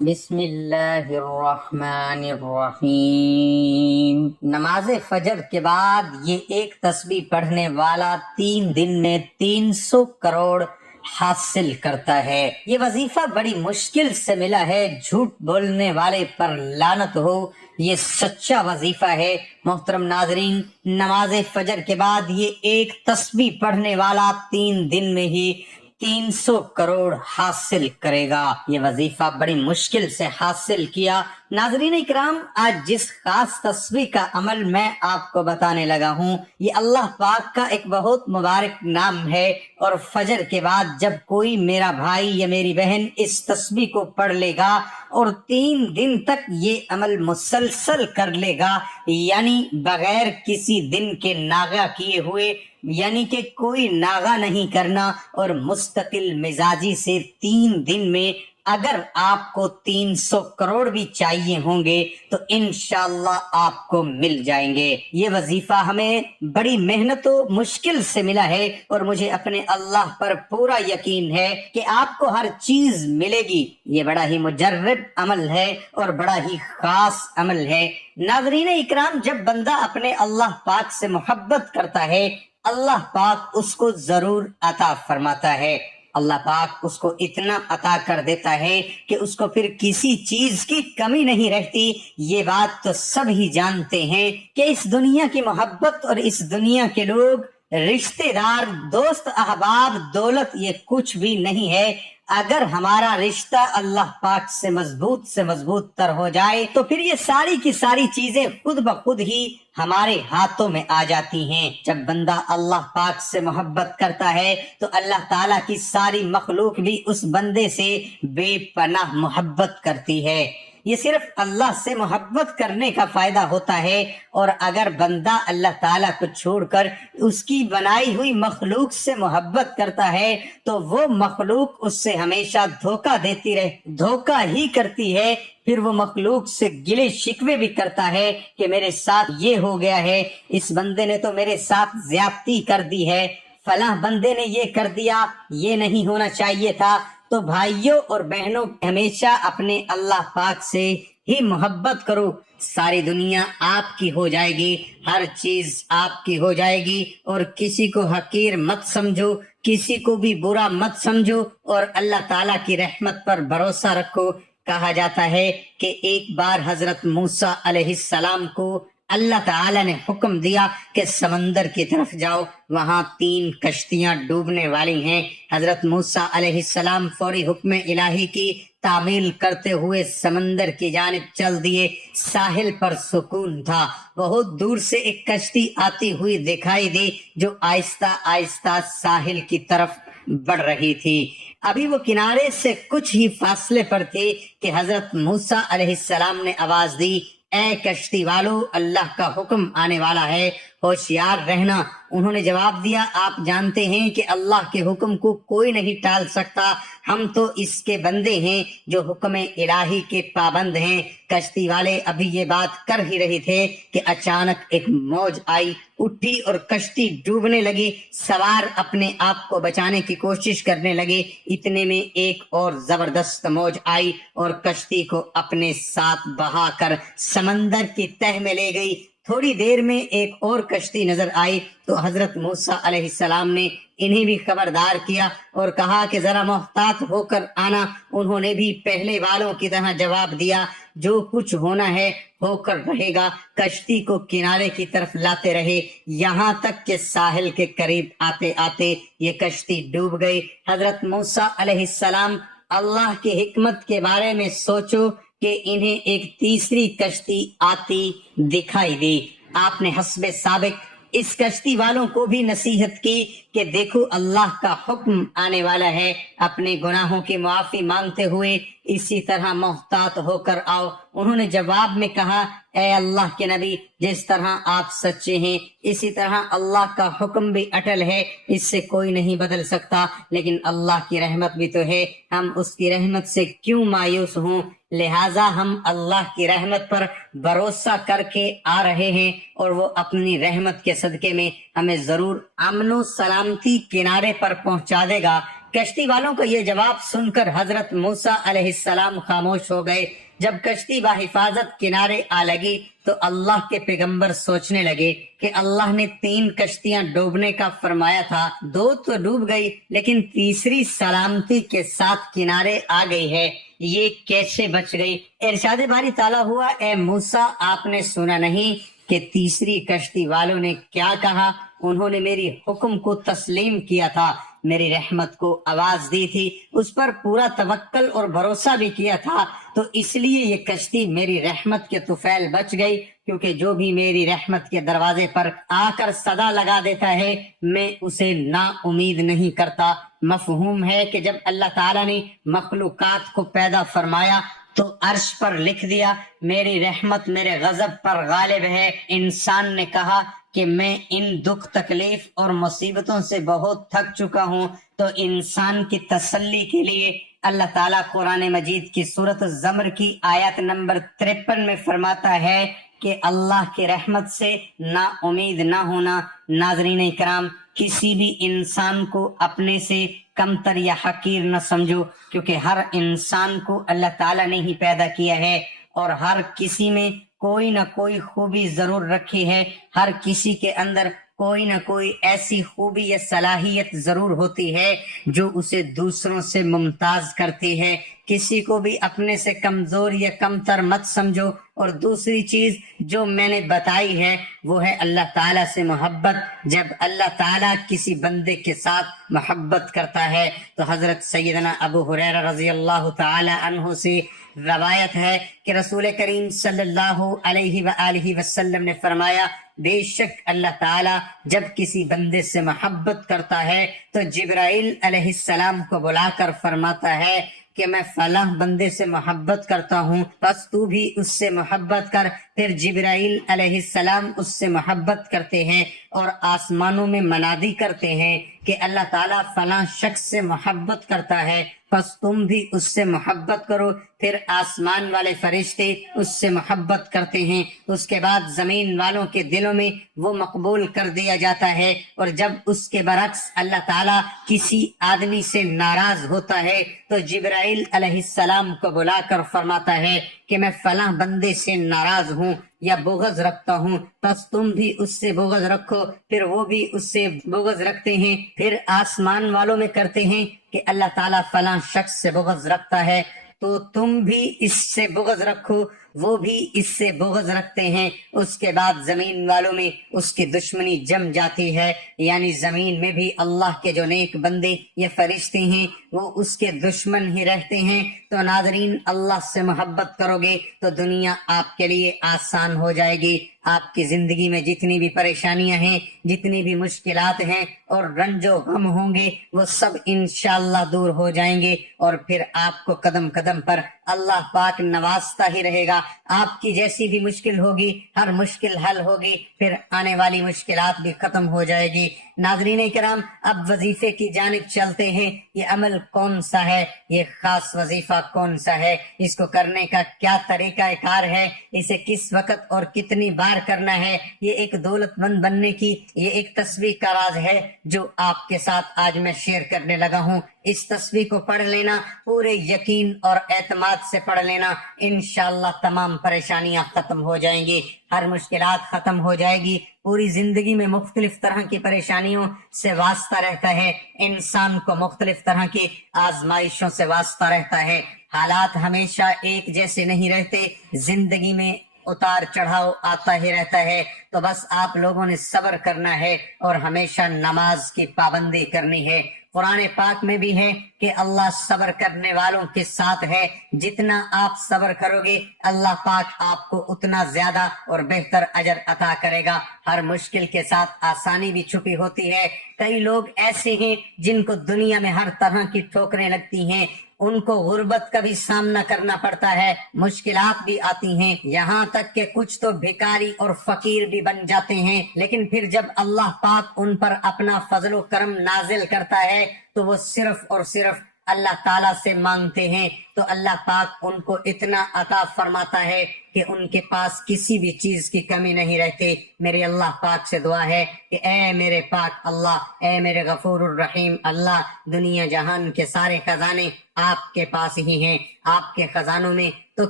بسم اللہ الرحمن الرحیم۔ نماز فجر کے بعد یہ ایک تسبیح پڑھنے والا 3 دن میں 300 کروڑ حاصل کرتا ہے۔ یہ وظیفہ بڑی مشکل سے ملا ہے، جھوٹ بولنے والے پر لعنت ہو، یہ سچا وظیفہ ہے۔ محترم ناظرین، نماز فجر کے بعد یہ ایک تسبیح پڑھنے والا 3 دن میں ہی 300 کروڑ حاصل کرے گا۔ یہ وظیفہ بڑی مشکل سے حاصل کیا۔ ناظرین اکرام، آج جس خاص تسبیح کا عمل میں آپ کو بتانے لگا ہوں، یہ اللہ پاک کا ایک بہت مبارک نام ہے، اور فجر کے بعد جب کوئی میرا بھائی یا میری بہن اس تسبیح کو پڑھ لے گا اور 3 دن تک یہ عمل مسلسل کر لے گا، یعنی بغیر کسی دن کے ناغہ کیے ہوئے، یعنی کہ کوئی ناغہ نہیں کرنا، اور مستقل مزاجی سے 3 دن میں اگر آپ کو 300 کروڑ بھی چاہیے ہوں گے تو انشاءاللہ آپ کو مل جائیں گے۔ یہ وظیفہ ہمیں بڑی محنت و مشکل سے ملا ہے، اور مجھے اپنے اللہ پر پورا یقین ہے کہ آپ کو ہر چیز ملے گی۔ یہ بڑا ہی مجرب عمل ہے اور بڑا ہی خاص عمل ہے۔ ناظرین اکرام، جب بندہ اپنے اللہ پاک سے محبت کرتا ہے، اللہ پاک اس کو ضرور عطا فرماتا ہے۔ اللہ پاک اس کو اتنا عطا کر دیتا ہے کہ اس کو پھر کسی چیز کی کمی نہیں رہتی۔ یہ بات تو سب ہی جانتے ہیں کہ اس دنیا کی محبت اور اس دنیا کے لوگ، رشتے دار، دوست، احباب، دولت، یہ کچھ بھی نہیں ہے۔ اگر ہمارا رشتہ اللہ پاک سے مضبوط تر ہو جائے تو پھر یہ ساری کی ساری چیزیں خود بخود ہی ہمارے ہاتھوں میں آ جاتی ہیں۔ جب بندہ اللہ پاک سے محبت کرتا ہے تو اللہ تعالیٰ کی ساری مخلوق بھی اس بندے سے بے پناہ محبت کرتی ہے۔ یہ صرف اللہ سے محبت کرنے کا فائدہ ہوتا ہے، اور اگر بندہ اللہ تعالیٰ کو چھوڑ کر اس کی بنائی ہوئی مخلوق سے محبت کرتا ہے تو وہ مخلوق اس سے ہمیشہ دھوکہ ہی کرتی ہے۔ پھر وہ مخلوق سے گلے شکوے بھی کرتا ہے کہ میرے ساتھ یہ ہو گیا ہے، اس بندے نے تو میرے ساتھ زیادتی کر دی ہے، فلاں بندے نے یہ کر دیا، یہ نہیں ہونا چاہیے تھا۔ تو بھائیوں اور بہنوں، ہمیشہ اپنے اللہ پاک سے ہی محبت کرو۔ ساری دنیا آپ کی ہو جائے گی، ہر چیز آپ کی ہو جائے گی، اور کسی کو حقیر مت سمجھو، کسی کو بھی برا مت سمجھو، اور اللہ تعالیٰ کی رحمت پر بھروسہ رکھو۔ کہا جاتا ہے کہ ایک بار حضرت موسیٰ علیہ السلام کو اللہ تعالیٰ نے حکم دیا کہ سمندر کی طرف جاؤ، وہاں 3 کشتیاں ڈوبنے والی ہیں۔ حضرت موسیٰ علیہ السلام فوری حکم الہی کی تعمیل کرتے ہوئے سمندر کی جانب چل دیے۔ ساحل پر سکون تھا۔ بہت دور سے ایک کشتی آتی ہوئی دکھائی دی جو آہستہ آہستہ ساحل کی طرف بڑھ رہی تھی۔ ابھی وہ کنارے سے کچھ ہی فاصلے پر تھی کہ حضرت موسیٰ علیہ السلام نے آواز دی، اے کشتی والو، اللہ کا حکم آنے والا ہے، ہوشیار رہنا۔ انہوں نے جواب دیا، آپ جانتے ہیں کہ اللہ کے حکم کو کوئی نہیں ٹال سکتا، ہم تو اس کے بندے ہیں جو حکم الہی کے پابند ہیں۔ کشتی والے ابھی یہ بات کر ہی رہے تھے کہ اچانک ایک موج آئی، اٹھی اور کشتی ڈوبنے لگی۔ سوار اپنے آپ کو بچانے کی کوشش کرنے لگے، اتنے میں ایک اور زبردست موج آئی اور کشتی کو اپنے ساتھ بہا کر سمندر کی تہ میں لے گئی۔ تھوڑی دیر میں ایک اور کشتی نظر آئی تو حضرت موسیٰ علیہ السلام نے انہیں بھی خبردار کیا اور کہا کہ ذرا محتاط ہو کر آنا۔ انہوں نے بھی پہلے والوں کی طرح جواب دیا، جو کچھ ہونا ہے ہو کر رہے گا۔ کشتی کو کنارے کی طرف لاتے رہے، یہاں تک کہ ساحل کے قریب آتے آتے یہ کشتی ڈوب گئی۔ حضرت موسیٰ علیہ السلام، اللہ کی حکمت کے بارے میں سوچو کہ انہیں ایک تیسری کشتی آتی دکھائی دی۔ آپ نے حسب سابق اس کشتی والوں کو بھی نصیحت کی کہ دیکھو اللہ کا حکم آنے والا ہے، اپنے گناہوں کی معافی مانگتے ہوئے اسی طرح محتاط ہو کر آؤ۔ انہوں نے جواب میں کہا، اے اللہ کے نبی، جس طرح آپ سچے ہیں اسی طرح اللہ کا حکم بھی اٹل ہے، اس سے کوئی نہیں بدل سکتا، لیکن اللہ کی رحمت بھی تو ہے، ہم اس کی رحمت سے کیوں مایوس ہوں؟ لہٰذا ہم اللہ کی رحمت پر بھروسہ کر کے آ رہے ہیں، اور وہ اپنی رحمت کے صدقے میں ہمیں ضرور امن و سلامتی کنارے پر پہنچا دے گا۔ کشتی والوں کا یہ جواب سن کر حضرت موسیٰ علیہ السلام خاموش ہو گئے۔ جب کشتی بحفاظت کنارے آ لگی تو اللہ کے پیغمبر سوچنے لگے کہ اللہ نے 3 کشتیاں ڈوبنے کا فرمایا تھا، 2 تو ڈوب گئی لیکن تیسری سلامتی کے ساتھ کنارے آ گئی ہے، یہ کیسے بچ گئی؟ ارشاد باری تعالیٰ ہوا، اے موسیٰ آپ نے سنا نہیں کہ تیسری کشتی والوں نے کیا کہا؟ انہوں نے میری حکم کو تسلیم کیا تھا، میری رحمت کو آواز دی تھی، اس پر پورا توکل اور بھروسہ بھی کیا تھا، تو اس لیے یہ کشتی میری رحمت کے طفیل بچ گئی، کیونکہ جو بھی میری رحمت کے دروازے پر آ کر صدا لگا دیتا ہے میں اسے نا امید نہیں کرتا۔ مفہوم ہے کہ جب اللہ تعالیٰ نے مخلوقات کو پیدا فرمایا تو عرش پر لکھ دیا میری رحمت میرے غضب پر غالب ہے۔ انسان نے کہا کہ میں ان دکھ تکلیف اور مصیبتوں سے بہت تھک چکا ہوں، تو انسان کی تسلی کے لیے اللہ تعالیٰ قرآن مجید کی سورۃ الزمر کی آیت نمبر 53 میں فرماتا ہے کہ اللہ کی رحمت سے نا امید نہ ہونا۔ ناظرین کرام، کسی بھی انسان کو اپنے سے کمتر یا حقیر نہ سمجھو، کیونکہ ہر انسان کو اللہ تعالیٰ نے ہی پیدا کیا ہے اور ہر کسی میں کوئی نہ کوئی خوبی ضرور رکھی ہے، ہر کسی کے اندر کوئی نہ کوئی ایسی خوبی یا صلاحیت ضرور ہوتی ہے جو اسے دوسروں سے ممتاز کرتی ہے۔ کسی کو بھی اپنے سے کمزور یا کمتر مت سمجھو۔ اور دوسری چیز جو میں نے بتائی ہے وہ ہے اللہ تعالیٰ سے محبت۔ جب اللہ تعالیٰ کسی بندے کے ساتھ محبت کرتا ہے تو حضرت سیدنا ابو ہریرہ رضی اللہ تعالی عنہ سے روایت ہے کہ رسول کریم صلی اللہ علیہ وآلہ وسلم نے فرمایا، بے شک اللہ تعالیٰ جب کسی بندے سے محبت کرتا ہے تو جبرائیل علیہ السلام کو بلا کر فرماتا ہے کہ میں فلاں بندے سے محبت کرتا ہوں، بس تو بھی اس سے محبت کر۔ پھر جبرائیل علیہ السلام اس سے محبت کرتے ہیں اور آسمانوں میں منادی کرتے ہیں کہ اللہ تعالیٰ فلاں شخص سے محبت کرتا ہے، بس تم بھی اس سے محبت کرو۔ پھر آسمان والے فرشتے اس سے محبت کرتے ہیں، اس کے بعد زمین والوں کے دلوں میں وہ مقبول کر دیا جاتا ہے، اور جب اس کے برعکس اللہ تعالیٰ کسی آدمی سے ناراض ہوتا ہے تو جبرائیل علیہ السلام کو بلا کر فرماتا ہے کہ میں فلاں بندے سے ناراض ہوں یا بغض رکھتا ہوں، بس تم بھی اس سے بغض رکھو۔ پھر وہ بھی اس سے بغض رکھتے ہیں، پھر آسمان والوں میں کرتے ہیں کہ اللہ تعالیٰ فلاں شخص سے بغض رکھتا ہے تو تم بھی اس سے بغض رکھو، وہ بھی اس سے بغض رکھتے ہیں۔ اس کے بعد زمین والوں میں اس کی دشمنی جم جاتی ہے، یعنی زمین میں بھی اللہ کے جو نیک بندے یا فرشتے ہیں وہ اس کے دشمن ہی رہتے ہیں۔ تو ناظرین، اللہ سے محبت کرو گے تو دنیا آپ کے لیے آسان ہو جائے گی۔ آپ کی زندگی میں جتنی بھی پریشانیاں ہیں، جتنی بھی مشکلات ہیں اور رنج و غم ہوں گے، وہ سب انشاءاللہ دور ہو جائیں گے، اور پھر آپ کو قدم قدم پر اللہ پاک نوازتا ہی رہے گا۔ آپ کی جیسی بھی مشکل ہوگی، ہر مشکل حل ہوگی، پھر آنے والی مشکلات بھی ختم ہو جائے گی۔ ناظرین کرام، اب وظیفے کی جانب چلتے ہیں۔ یہ عمل کون سا ہے؟ یہ خاص وظیفہ کون سا ہے؟ اس کو کرنے کا کیا طریقہ کار ہے؟ اسے کس وقت اور کتنی بار کرنا ہے؟ یہ ایک دولت مند بننے کی یہ ایک تسبیح کا راز ہے جو آپ کے ساتھ آج میں شیئر کرنے لگا ہوں۔ اس تسبیح کو پڑھ لینا، پورے یقین اور اعتماد سے پڑھ لینا، انشاءاللہ تمام پریشانیاں ختم ہو جائیں گی، ہر مشکلات ختم ہو جائے گی۔ پوری زندگی میں مختلف طرح کی پریشانیوں سے واسطہ رہتا ہے، انسان کو مختلف طرح کی آزمائشوں سے واسطہ رہتا ہے۔ حالات ہمیشہ ایک جیسے نہیں رہتے، زندگی میں اتار چڑھاؤ آتا ہی رہتا ہے، تو بس آپ لوگوں نے صبر کرنا ہے اور ہمیشہ نماز کی پابندی کرنی ہے۔ قرآن پاک میں بھی ہے کہ اللہ صبر کرنے والوں کے ساتھ ہے۔ جتنا آپ صبر کرو گے اللہ پاک آپ کو اتنا زیادہ اور بہتر اجر عطا کرے گا۔ ہر مشکل کے ساتھ آسانی بھی چھپی ہوتی ہے۔ کئی لوگ ایسے ہیں جن کو دنیا میں ہر طرح کی ٹھوکریں لگتی ہیں، ان کو غربت کا بھی سامنا کرنا پڑتا ہے، مشکلات بھی آتی ہیں، یہاں تک کہ کچھ تو بھکاری اور فقیر بھی بن جاتے ہیں، لیکن پھر جب اللہ پاک ان پر اپنا فضل و کرم نازل کرتا ہے تو وہ صرف اور صرف اللہ تعالیٰ سے مانگتے ہیں تو اللہ پاک ان کو اتنا عطا فرماتا ہے کہ ان کے پاس کسی بھی چیز کی کمی نہیں رہتی۔ میری اللہ پاک سے دعا ہے کہ اے میرے پاک اللہ، اے میرے غفور الرحیم اللہ، دنیا جہان کے سارے خزانے آپ کے پاس ہی ہیں، آپ کے خزانوں میں تو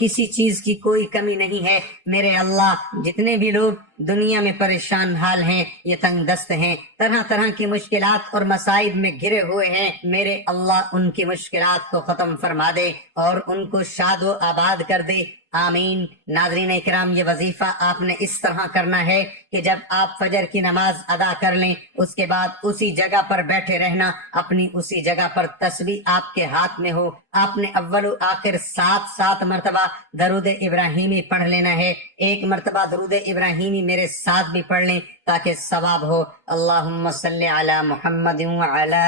کسی چیز کی کوئی کمی نہیں ہے۔ میرے اللہ، جتنے بھی لوگ دنیا میں پریشان حال ہیں، یہ تنگ دست ہیں، طرح طرح کی مشکلات اور مصائب میں گھرے ہوئے ہیں، میرے اللہ ان کی مشکلات کو ختم فرما دے اور ان کو شاد و آباد کر دے، آمین۔ ناظرین اکرام، یہ وظیفہ آپ نے اس طرح کرنا ہے کہ جب آپ فجر کی نماز ادا کر لیں، اس کے بعد اسی جگہ پر بیٹھے رہنا، اپنی اسی جگہ پر تسبیح آپ کے ہاتھ میں ہو، آپ نے اول و آخر 7 مرتبہ درود ابراہیمی پڑھ لینا ہے۔ ایک مرتبہ درود ابراہیمی میرے ساتھ بھی پڑھ لیں تاکہ ثواب ہو۔ اللہم صلی علی محمد وعلی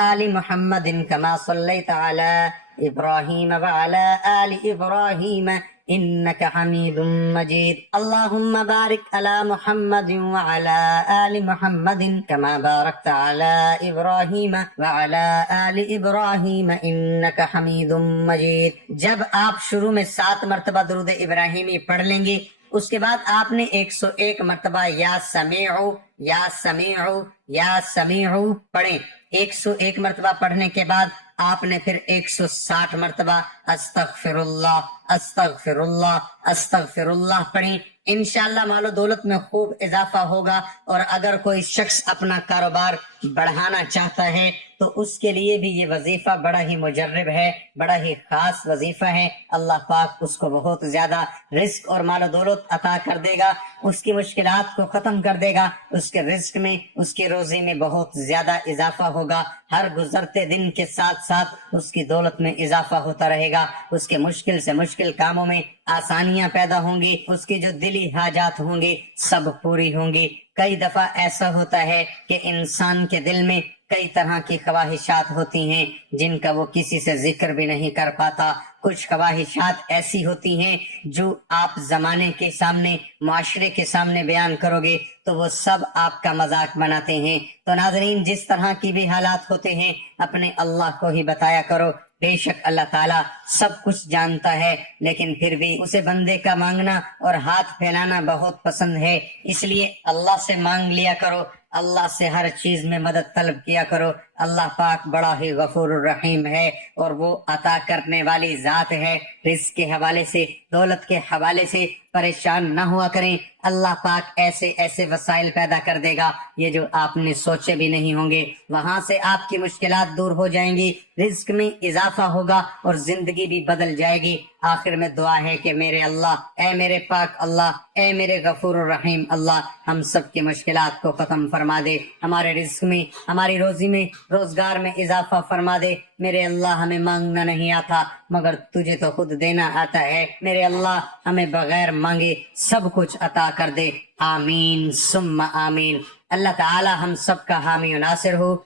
آل محمد کما صلیت علی ابراہیم وعلی آل ابراہیم انک حمید مجید۔ اللہم بارک علی محمد وعلی آل محمد کما بارکت علی ابراہیم وعلی آل ابراہیم انک حمید مجید۔ جب آپ شروع میں 7 مرتبہ درود ابراہیمی پڑھ لیں گے، اس کے بعد آپ نے 101 مرتبہ یا سمیعو یا سمیعو یا سمیعو پڑھیں۔ 101 مرتبہ پڑھنے کے بعد آپ نے پھر 160 مرتبہ استغفر اللہ استغفر اللہ استغفر اللہ پڑھیں۔ انشاءاللہ مال و دولت میں خوب اضافہ ہوگا، اور اگر کوئی شخص اپنا کاروبار بڑھانا چاہتا ہے تو اس کے لیے بھی یہ وظیفہ بڑا ہی مجرب ہے، بڑا ہی خاص وظیفہ ہے۔ اللہ پاک اس کو بہت زیادہ رزق اور مال و دولت عطا کر دے گا، اس کی مشکلات کو ختم کر دے گا، اس کے رزق میں، اس کی روزی میں بہت زیادہ اضافہ ہوگا۔ ہر گزرتے دن کے ساتھ ساتھ اس کی دولت میں اضافہ ہوتا رہے گا، اس کے مشکل سے مشکل کاموں میں آسانیاں پیدا ہوں گی، اس کی جو دلی حاجات ہوں گی سب پوری ہوں گی۔ کئی دفعہ ایسا ہوتا ہے کہ انسان کے دل میں کئی طرح کی خواہشات ہوتی ہیں جن کا وہ کسی سے ذکر بھی نہیں کر پاتا۔ کچھ خواہشات ایسی ہوتی ہیں جو آپ زمانے کے سامنے، معاشرے کے سامنے بیان کرو گے تو وہ سب آپ کا مذاق بناتے ہیں۔ تو ناظرین، جس طرح کی بھی حالات ہوتے ہیں اپنے اللہ کو ہی بتایا کرو، بے شک اللہ تعالیٰ سب کچھ جانتا ہے، لیکن پھر بھی اسے بندے کا مانگنا اور ہاتھ پھیلانا بہت پسند ہے، اس لیے اللہ سے مانگ لیا کرو، اللہ سے ہر چیز میں مدد طلب کیا کرو۔ اللہ پاک بڑا ہی غفور الرحیم ہے اور وہ عطا کرنے والی ذات ہے۔ رزق کے حوالے سے، دولت کے حوالے سے پریشان نہ ہوا کریں، اللہ پاک ایسے ایسے وسائل پیدا کر دے گا یہ جو آپ نے سوچے بھی نہیں ہوں گے، وہاں سے آپ کی مشکلات دور ہو جائیں گی، رزق میں اضافہ ہوگا اور زندگی بھی بدل جائے گی۔ آخر میں دعا ہے کہ میرے اللہ، اے میرے پاک اللہ، اے میرے غفور الرحیم اللہ، ہم سب کی مشکلات کو ختم فرما دے، ہمارے رزق میں، ہماری روزی میں، روزگار میں اضافہ فرما دے۔ میرے اللہ، ہمیں مانگنا نہیں آتا مگر تجھے تو خود دینا آتا ہے، میرے اللہ ہمیں بغیر مانگے سب کچھ عطا کر دے، آمین ثم آمین۔ اللہ تعالی ہم سب کا حامی و ناصر ہو۔